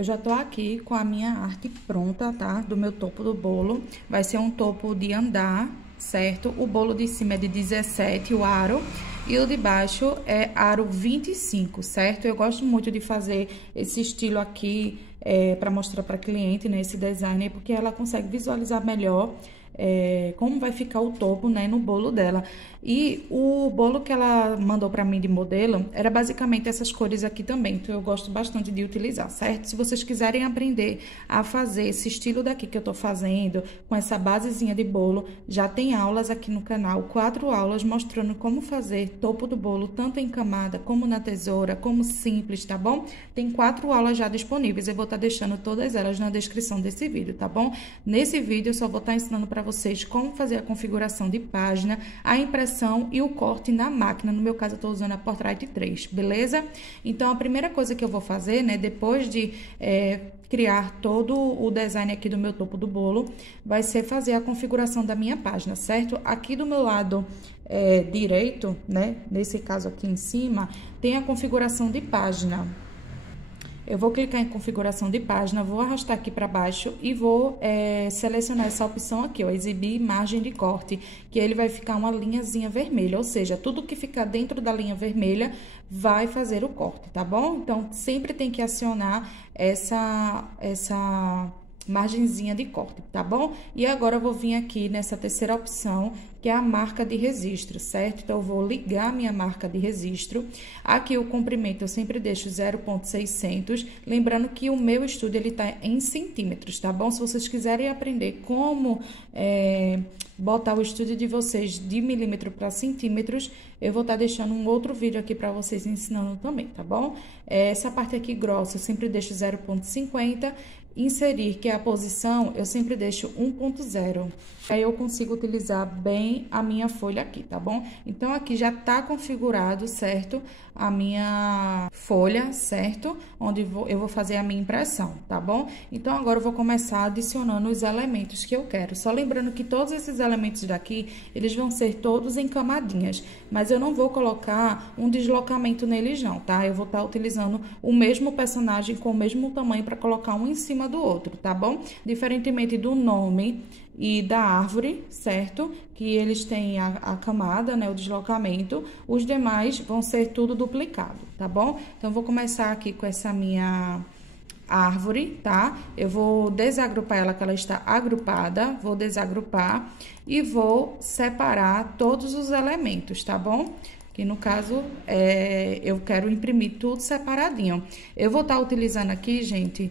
eu já tô aqui com a minha arte pronta, tá? Do meu topo do bolo. Vai ser um topo de andar, certo? O bolo de cima é de 17, o aro, e o de baixo é aro 25, certo? Eu gosto muito de fazer esse estilo aqui para mostrar para cliente, né? Esse design, porque ela consegue visualizar melhor como vai ficar o topo, né, no bolo dela. E o bolo que ela mandou pra mim de modelo era basicamente essas cores aqui também, então eu gosto bastante de utilizar, certo? Se vocês quiserem aprender a fazer esse estilo daqui que eu tô fazendo, com essa basezinha de bolo, já tem aulas aqui no canal, 4 aulas mostrando como fazer topo do bolo, tanto em camada, como na tesoura, como simples, tá bom? Tem 4 aulas já disponíveis, eu vou estar deixando todas elas na descrição desse vídeo, tá bom? Nesse vídeo eu só vou estar ensinando pra vocês como fazer a configuração de página, a impressão e o corte na máquina. No meu caso, eu tô usando a Portrait 3, beleza? Então, a primeira coisa que eu vou fazer, né, depois de criar todo o design aqui do meu topo do bolo, vai ser fazer a configuração da minha página, certo? Aqui do meu lado direito, né, nesse caso aqui em cima, tem a configuração de página. Eu vou clicar em configuração de página, vou arrastar aqui para baixo e vou selecionar essa opção aqui, ó, exibir margem de corte, que ele vai ficar uma linhazinha vermelha, ou seja, tudo que ficar dentro da linha vermelha vai fazer o corte, tá bom? Então, sempre tem que acionar essa margenzinha de corte, tá bom? E agora eu vou vir aqui nessa terceira opção, que é a marca de registro, certo? Então, eu vou ligar minha marca de registro. Aqui o comprimento eu sempre deixo 0,600, lembrando que o meu estudo ele tá em centímetros, tá bom? Se vocês quiserem aprender como botar o estudo de vocês de milímetro para centímetros, eu vou estar deixando um outro vídeo aqui para vocês ensinando também, tá bom? Essa parte aqui grossa eu sempre deixo 0,50. Inserir, que é a posição, eu sempre deixo 1.0. Aí eu consigo utilizar bem a minha folha aqui, tá bom? Então, aqui já tá configurado, certo? A minha folha, certo? Onde eu vou fazer a minha impressão, tá bom? Então, agora eu vou começar adicionando os elementos que eu quero. Só lembrando que todos esses elementos daqui, eles vão ser todos em camadinhas. Mas eu não vou colocar um deslocamento neles não, tá? Eu vou estar utilizando o mesmo personagem com o mesmo tamanho para colocar um em cima do outro, tá bom? Diferentemente do nome e da árvore, certo? Que eles têm a camada, né? O deslocamento. Os demais vão ser tudo duplicado, tá bom? Então, eu vou começar aqui com essa minha árvore, tá? Eu vou desagrupar ela, que ela está agrupada. Vou desagrupar e vou separar todos os elementos, tá bom? Que no caso, eu quero imprimir tudo separadinho. Eu vou estar utilizando aqui, gente,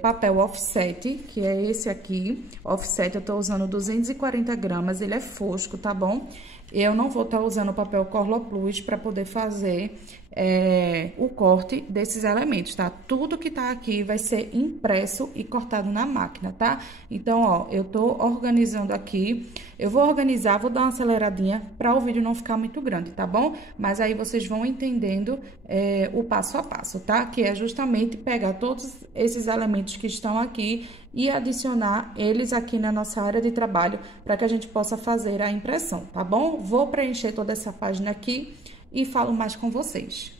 papel offset, que é esse aqui. Offset, eu tô usando 240 gramas, ele é fosco, tá bom? Eu não vou estar usando o papel Corloplus para poder fazer o corte desses elementos, tá? Tudo que tá aqui vai ser impresso e cortado na máquina, tá? Então, ó, eu tô organizando aqui. Eu vou organizar, vou dar uma aceleradinha para o vídeo não ficar muito grande, tá bom? Mas aí vocês vão entendendo o passo a passo, tá? Que é justamente pegar todos esses elementos que estão aqui e adicionar eles aqui na nossa área de trabalho para que a gente possa fazer a impressão, tá bom? Vou preencher toda essa página aqui e falo mais com vocês.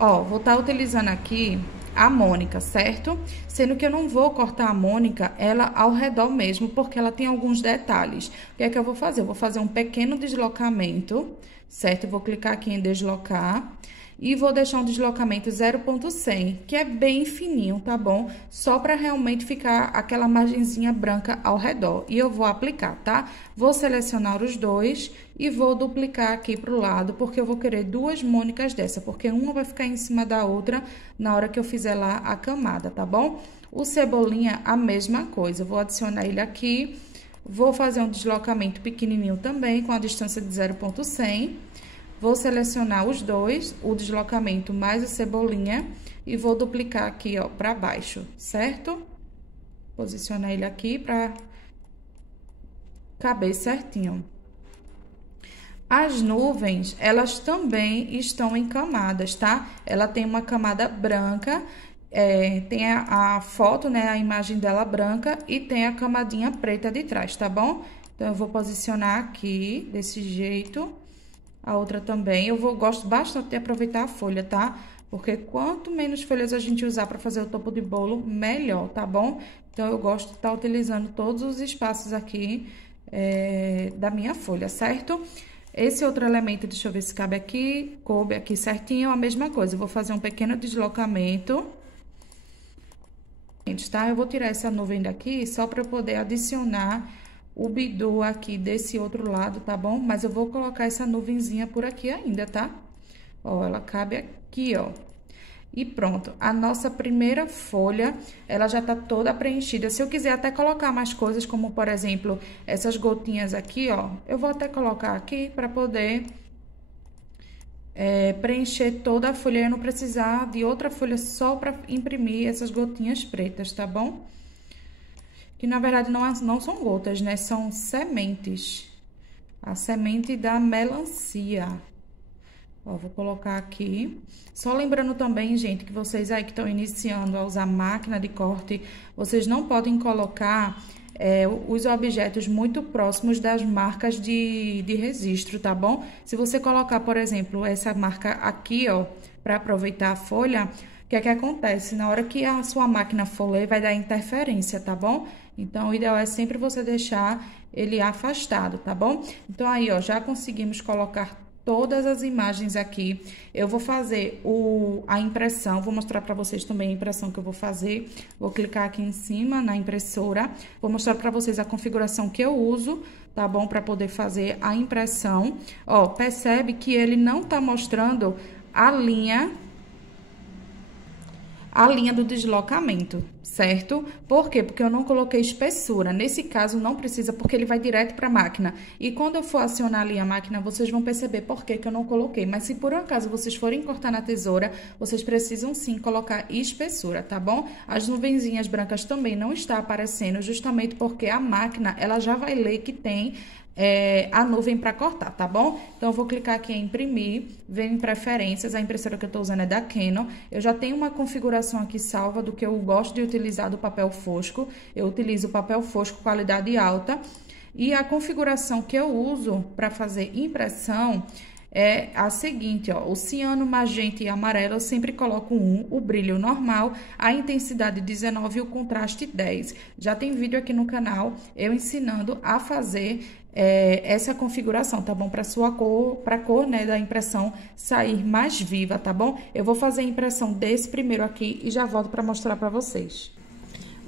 Ó, vou estar utilizando aqui a Mônica, certo? Sendo que eu não vou cortar a Mônica, ela ao redor mesmo, porque ela tem alguns detalhes. O que é que eu vou fazer? Eu vou fazer um pequeno deslocamento, certo? Eu vou clicar aqui em deslocar e vou deixar um deslocamento 0,100, que é bem fininho, tá bom? Só para realmente ficar aquela margenzinha branca ao redor. E eu vou aplicar, tá? Vou selecionar os dois e vou duplicar aqui pro lado, porque eu vou querer 2 Mônicas dessa, porque uma vai ficar em cima da outra na hora que eu fizer lá a camada, tá bom? O Cebolinha, a mesma coisa. Eu vou adicionar ele aqui, vou fazer um deslocamento pequenininho também, com a distância de 0,100. Vou selecionar os dois, o deslocamento mais o Cebolinha, e vou duplicar aqui, ó, pra baixo, certo? Posicionar ele aqui pra caber certinho. As nuvens, elas também estão em camadas, tá? Ela tem uma camada branca, tem a foto, né, a imagem dela branca, e tem a camadinha preta de trás, tá bom? Então, eu vou posicionar aqui, desse jeito. A outra também, gosto bastante de aproveitar a folha, tá? porque quanto menos folhas a gente usar para fazer o topo de bolo, melhor, tá bom? Então, eu gosto de estar utilizando todos os espaços aqui da minha folha, certo? Esse outro elemento, deixa eu ver se cabe aqui, coube aqui certinho, é a mesma coisa. Eu vou fazer um pequeno deslocamento, tá? Eu vou tirar essa nuvem daqui só para eu poder adicionar o bidu aqui desse outro lado, tá bom? Mas eu vou colocar essa nuvenzinha por aqui ainda, tá? Ó, ela cabe aqui, ó. E pronto, a nossa primeira folha, ela já tá toda preenchida. Se eu quiser até colocar mais coisas, como por exemplo, essas gotinhas aqui, ó, eu vou até colocar aqui para poder preencher toda a folha e não precisar de outra folha só para imprimir essas gotinhas pretas, tá bom? Que na verdade não são gotas, né? São sementes. A semente da melancia. Ó, vou colocar aqui. Só lembrando também, gente, que vocês aí que estão iniciando a usar máquina de corte, vocês não podem colocar os objetos muito próximos das marcas de registro, tá bom? Se você colocar, por exemplo, essa marca aqui, ó, para aproveitar a folha, o que é que acontece? Na hora que a sua máquina for ler, vai dar interferência, tá bom? Então, o ideal é sempre você deixar ele afastado, tá bom? Então, aí, ó, já conseguimos colocar todas as imagens aqui. Eu vou fazer a impressão, vou mostrar para vocês também a impressão que eu vou fazer. Vou clicar aqui em cima na impressora, vou mostrar para vocês a configuração que eu uso, tá bom? Para poder fazer a impressão. Ó, percebe que ele não tá mostrando a linha do deslocamento, certo? Por quê? Porque eu não coloquei espessura. Nesse caso, não precisa, porque ele vai direto para a máquina. E quando eu for acionar ali a máquina, vocês vão perceber por que eu não coloquei. Mas se por um acaso vocês forem cortar na tesoura, vocês precisam sim colocar espessura, tá bom? As nuvenzinhas brancas também não está aparecendo, justamente porque a máquina, ela já vai ler que tem a nuvem para cortar, tá bom? Então, eu vou clicar aqui em imprimir, vem em preferências, a impressora que eu tô usando é da Canon. Eu já tenho uma configuração aqui salva do que eu gosto de utilizar do papel fosco. Eu utilizo papel fosco qualidade alta. E a configuração que eu uso para fazer impressão é a seguinte, ó, o ciano, magenta e amarelo eu sempre coloco 1, o brilho normal, a intensidade 19 e o contraste 10. Já tem vídeo aqui no canal eu ensinando a fazer essa configuração, tá bom? Para sua cor, para cor, né, da impressão sair mais viva, tá bom? Eu vou fazer a impressão desse primeiro aqui e já volto para mostrar para vocês.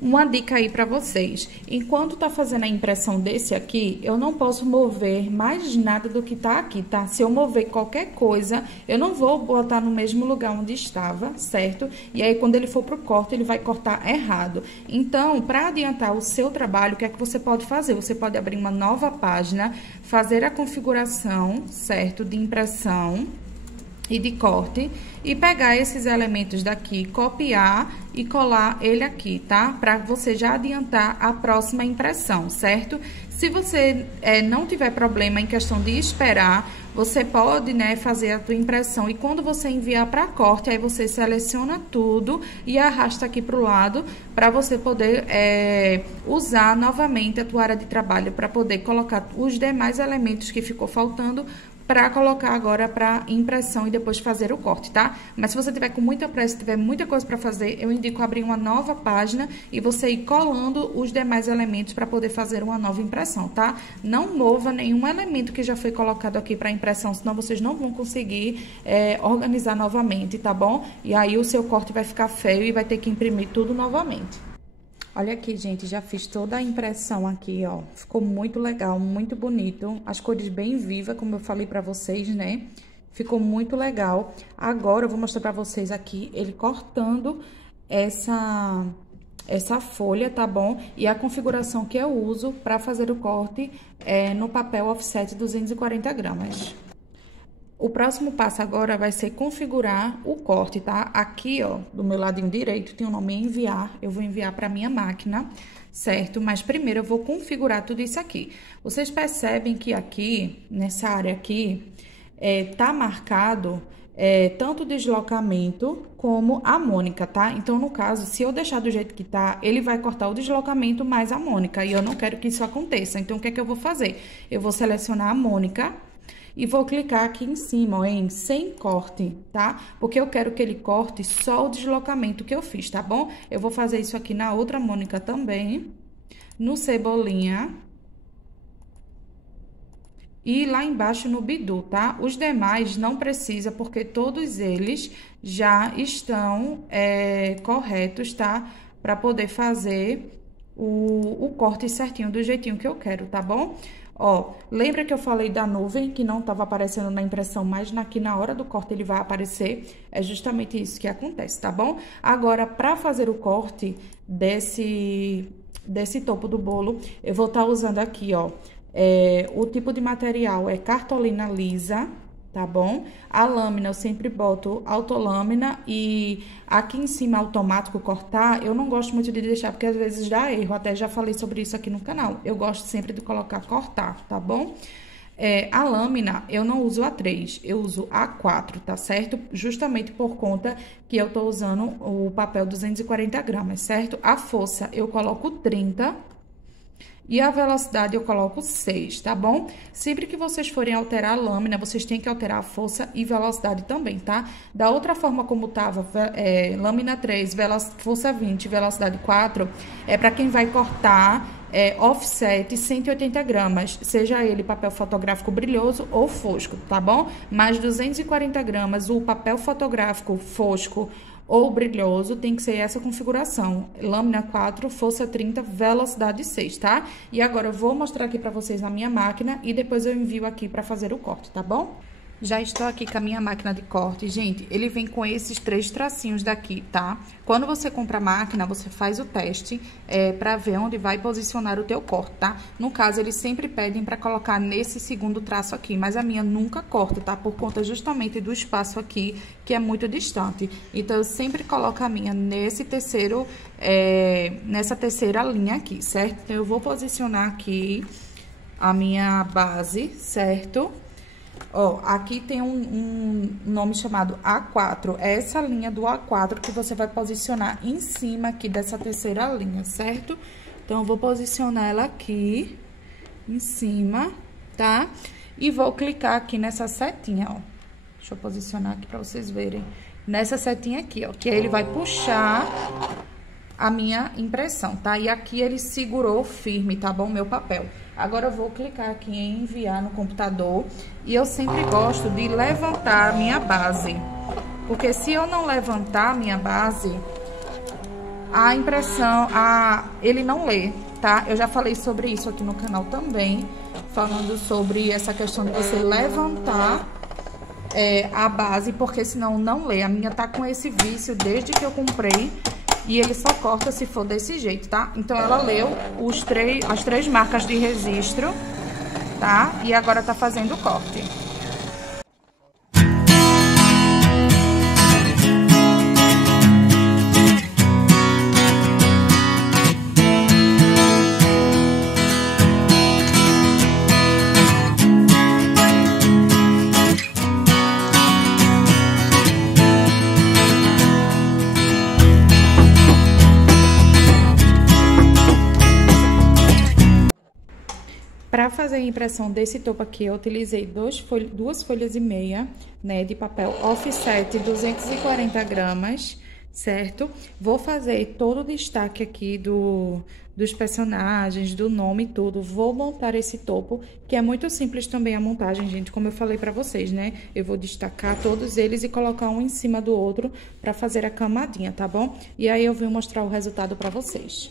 Uma dica aí para vocês, enquanto tá fazendo a impressão desse aqui, eu não posso mover mais nada do que tá aqui, tá? Se eu mover qualquer coisa, eu não vou botar no mesmo lugar onde estava, certo? E aí, quando ele for pro corte, ele vai cortar errado. Então, para adiantar o seu trabalho, o que é que você pode fazer? Você pode abrir uma nova página, fazer a configuração, certo? De impressão e de corte, e pegar esses elementos daqui, copiar e colar ele aqui, tá? Para você já adiantar a próxima impressão, certo? Se você não tiver problema em questão de esperar, você pode, né, fazer a tua impressão e quando você enviar para corte, aí você seleciona tudo e arrasta aqui pro lado para você poder usar novamente a tua área de trabalho para poder colocar os demais elementos que ficou faltando para colocar agora para impressão e depois fazer o corte, tá? Mas se você tiver com muita pressa, tiver muita coisa para fazer, eu indico abrir uma nova página e você ir colando os demais elementos para poder fazer uma nova impressão, tá? Não mova nenhum elemento que já foi colocado aqui para impressão, senão vocês não vão conseguir organizar novamente, tá bom? E aí o seu corte vai ficar feio e vai ter que imprimir tudo novamente. Olha aqui, gente, já fiz toda a impressão aqui, ó. Ficou muito legal, muito bonito. As cores bem vivas, como eu falei pra vocês, né? Ficou muito legal. Agora, eu vou mostrar pra vocês aqui, ele cortando essa folha, tá bom? E a configuração que eu uso pra fazer o corte no papel offset 240 gramas. O próximo passo agora vai ser configurar o corte, tá? Aqui, ó, do meu ladinho direito tem o nome enviar. Eu vou enviar para minha máquina, certo? Mas primeiro eu vou configurar tudo isso aqui. Vocês percebem que aqui, nessa área aqui, tá marcado tanto o deslocamento como a mônica, tá? Então, no caso, se eu deixar do jeito que tá, ele vai cortar o deslocamento mais a mônica. E eu não quero que isso aconteça. Então, o que é que eu vou fazer? Eu vou selecionar a mônica. e vou clicar aqui em cima, ó, em sem corte, tá? Porque eu quero que ele corte só o deslocamento que eu fiz, tá bom? Eu vou fazer isso aqui na outra Mônica também, no Cebolinha. E lá embaixo no Bidu, tá? Os demais não precisa, porque todos eles já estão corretos, tá? Para poder fazer o corte certinho, do jeitinho que eu quero, tá bom? Ó, lembra que eu falei da nuvem, que não estava aparecendo na impressão, mas aqui na hora do corte ele vai aparecer? É justamente isso que acontece, tá bom? Agora, para fazer o corte desse topo do bolo, eu vou estar usando aqui, ó, o tipo de material é cartolina lisa, tá bom? A lâmina eu sempre boto autolâmina e aqui em cima automático cortar, eu não gosto muito de deixar porque às vezes dá erro, até já falei sobre isso aqui no canal. Eu gosto sempre de colocar cortar, tá bom? A lâmina eu não uso A3, eu uso A4, tá certo? Justamente por conta que eu tô usando o papel 240 gramas, certo? A força eu coloco 30. E a velocidade eu coloco 6, tá bom? Sempre que vocês forem alterar a lâmina, vocês têm que alterar a força e velocidade também, tá? Da outra forma como tava, lâmina 3, força 20, velocidade 4, é para quem vai cortar offset 180 gramas, seja ele papel fotográfico brilhoso ou fosco, tá bom? Mais 240 gramas, o papel fotográfico fosco ou brilhoso, tem que ser essa configuração. Lâmina 4, força 30, velocidade 6, tá? E agora eu vou mostrar aqui pra vocês na minha máquina e depois eu envio aqui pra fazer o corte, tá bom? Já estou aqui com a minha máquina de corte. Gente, ele vem com esses 3 tracinhos daqui, tá? Quando você compra a máquina, você faz o teste pra ver onde vai posicionar o teu corte, tá? No caso, eles sempre pedem pra colocar nesse segundo traço aqui, mas a minha nunca corta, tá? Por conta justamente do espaço aqui, que é muito distante. Então, eu sempre coloco a minha nessa terceira linha aqui, certo? Então, eu vou posicionar aqui a minha base, certo? Ó, aqui tem um nome chamado A4, é essa linha do A4 que você vai posicionar em cima aqui dessa terceira linha, certo? Então, eu vou posicionar ela aqui, em cima, tá? E vou clicar aqui nessa setinha, ó. Deixa eu posicionar aqui pra vocês verem. Nessa setinha aqui, ó, que aí ele vai puxar a minha impressão, tá? E aqui ele segurou firme, tá bom? Meu papel. Agora eu vou clicar aqui em enviar no computador e eu sempre gosto de levantar a minha base, porque se eu não levantar a minha base, a impressão, ele não lê, tá? Eu já falei sobre isso aqui no canal também, falando sobre essa questão de você levantar a base, porque senão não lê. A minha tá com esse vício desde que eu comprei. E ele só corta se for desse jeito, tá? Então, ela leu as 3 marcas de registro, tá? E agora tá fazendo o corte. Para fazer a impressão desse topo aqui, eu utilizei 2 folhas e meia, né, de papel offset 240 gramas, certo? Vou fazer todo o destaque aqui dos personagens, do nome e tudo. Vou montar esse topo, que é muito simples também a montagem, gente, como eu falei pra vocês, né? Eu vou destacar todos eles e colocar um em cima do outro pra fazer a camadinha, tá bom? E aí eu vou mostrar o resultado pra vocês.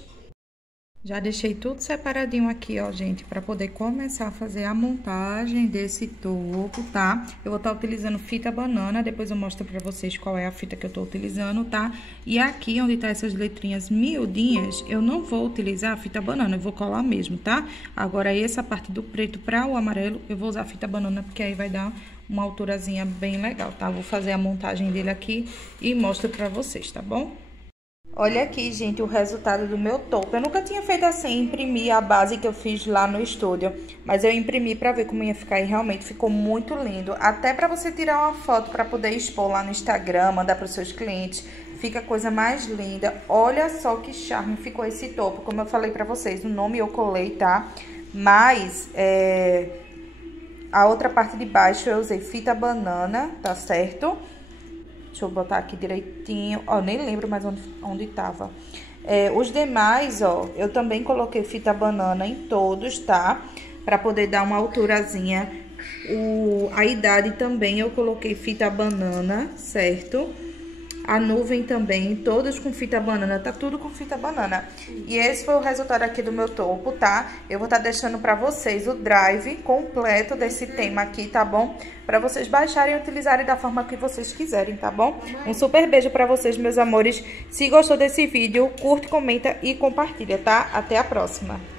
Já deixei tudo separadinho aqui, ó, gente, pra poder começar a fazer a montagem desse topo, tá? Eu vou estar utilizando fita banana, depois eu mostro pra vocês qual é a fita que eu tô utilizando, tá? E aqui, onde tá essas letrinhas miudinhas, eu não vou utilizar a fita banana, eu vou colar mesmo, tá? Agora, essa parte do preto pra o amarelo, eu vou usar a fita banana, porque aí vai dar uma alturazinha bem legal, tá? Vou fazer a montagem dele aqui e mostro pra vocês, tá bom? Olha aqui, gente, o resultado do meu topo. Eu nunca tinha feito assim, imprimir a base que eu fiz lá no estúdio. Mas eu imprimi pra ver como ia ficar e realmente ficou muito lindo. Até pra você tirar uma foto pra poder expor lá no Instagram, mandar pros seus clientes. Fica a coisa mais linda. Olha só que charme ficou esse topo. Como eu falei pra vocês, o nome eu colei, tá? Mas, A outra parte de baixo eu usei fita banana, tá certo? Deixa eu botar aqui direitinho. Ó, nem lembro mais onde tava. Os demais, ó, eu também coloquei fita banana em todos, tá? Pra poder dar uma alturazinha. A idade também eu coloquei fita banana, certo? A nuvem também, todos com fita banana, tá tudo com fita banana. E esse foi o resultado aqui do meu topo, tá? Eu vou estar deixando pra vocês o drive completo desse tema aqui, tá bom? Pra vocês baixarem e utilizarem da forma que vocês quiserem, tá bom? Um super beijo pra vocês, meus amores. Se gostou desse vídeo, curte, comenta e compartilha, tá? Até a próxima!